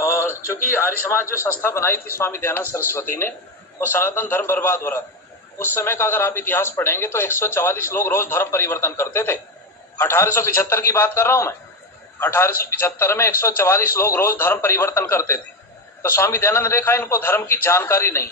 और चूंकि आर्य समाज जो संस्था बनाई थी स्वामी दयानंद सरस्वती ने, वो सनातन धर्म बर्बाद हो रहा था। उस समय का अगर आप इतिहास पढ़ेंगे तो 144 लोग रोज धर्म परिवर्तन करते थे। 1875 की बात कर रहा हूं मैं। 1875 में 144 लोग रोज धर्म परिवर्तन करते थे। तो स्वामी दयानंद ने देखा इनको धर्म की जानकारी नहीं,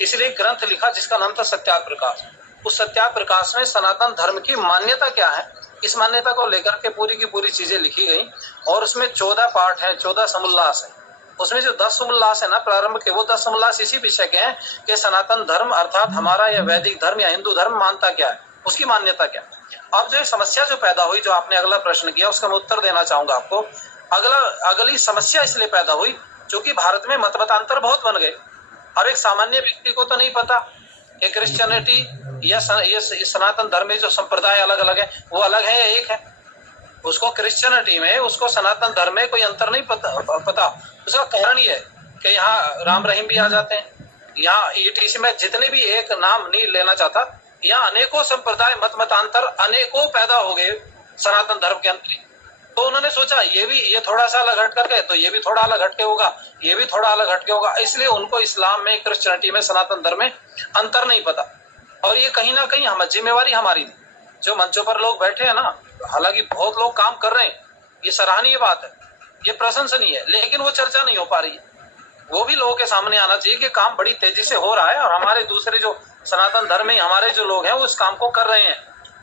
इसलिए ग्रंथ लिखा जिसका नाम था सत्याग्रह प्रकाश। उस सत्याग्रह प्रकाश में सनातन धर्म की मान्यता क्या है, इस मान्यता को लेकर के पूरी की पूरी चीजें लिखी गई। और उसमें 14 पाठ है, 14 समुल्लास है। उसमें जो 10 समुल्लास है ना प्रारंभ के, वो 10 समुल्लास इसी विषय के हैं कि सनातन धर्म अर्थात हमारा या वैदिक धर्म या हिंदू धर्म मानता क्या है, उसकी मान्यता क्या। अब जो समस्या जो पैदा हुई, जो आपने अगला प्रश्न किया उसका मैं उत्तर देना चाहूंगा आपको। अगली समस्या इसलिए पैदा हुई क्योंकि भारत में मतमतांतर बहुत बन गए। अब एक सामान्य व्यक्ति को तो नहीं पता कि क्रिश्चियनिटी या सनातन धर्म में जो संप्रदाय अलग अलग है वो अलग है या एक है। उसको क्रिश्चियनिटी में, उसको सनातन धर्म में कोई अंतर नहीं पता। उसका कारण ये है कि यहाँ राम रहीम भी आ जाते हैं। यहाँ ईटीसी में जितने भी, एक नाम नहीं लेना चाहता, यहाँ अनेकों संप्रदाय मतांतर अनेकों पैदा हो गए सनातन धर्म के अंतर। तो उन्होंने सोचा ये थोड़ा सा अलग हट करके, तो ये भी थोड़ा अलग हटके होगा, ये भी थोड़ा अलग हटके होगा। इसलिए उनको इस्लाम में, क्रिश्चियनिटी में, सनातन धर्म में अंतर नहीं पता। और ये कहीं ना कहीं हम जिम्मेवारी हमारी थी। जो मंचों पर लोग बैठे हैं ना, हालांकि बहुत लोग काम कर रहे हैं, ये सराहनीय बात है, ये प्रशंसनीय है, लेकिन वो चर्चा नहीं हो पा रही है। वो भी लोगों के सामने आना चाहिए कि काम बड़ी तेजी से हो रहा है और हमारे दूसरे जो सनातन धर्म में हमारे जो लोग हैं वो इस काम को कर रहे हैं,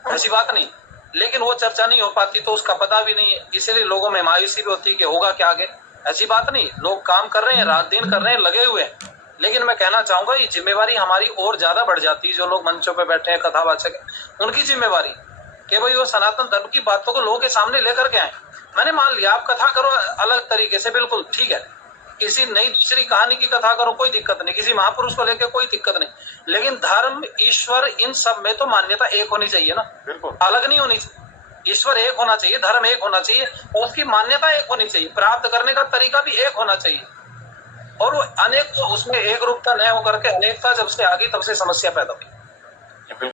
ऐसी बात नहीं। लेकिन वो चर्चा नहीं हो पाती तो उसका पता भी नहीं है, इसीलिए लोगों में मायूसी भी होती है कि होगा क्या आगे। ऐसी बात नहीं, लोग काम कर रहे हैं, रात दिन कर रहे हैं, लगे हुए हैं। लेकिन मैं कहना चाहूंगा ये जिम्मेवारी हमारी और ज्यादा बढ़ जाती है। जो लोग मंचों पे बैठे हैं, कथावाचक, उनकी जिम्मेवारी कि भाई वो सनातन धर्म की बातों को लोगों के सामने लेकर के आए। मैंने मान लिया आप कथा करो अलग तरीके से, बिल्कुल ठीक है, किसी नई दूसरी कहानी की कथा करो, कोई दिक्कत नहीं, किसी महापुरुष को लेकर कोई दिक्कत नहीं, लेकिन धर्म, ईश्वर, इन सब में तो मान्यता एक होनी चाहिए ना, बिल्कुल अलग नहीं होनी चाहिए। ईश्वर एक होना चाहिए, धर्म एक होना चाहिए और उसकी मान्यता एक होनी चाहिए, प्राप्त करने का तरीका भी एक होना चाहिए। और वो अनेक, उसमें एक रूपता न होकर के अनेकता जब से आ गई तब से समस्या पैदा हुई।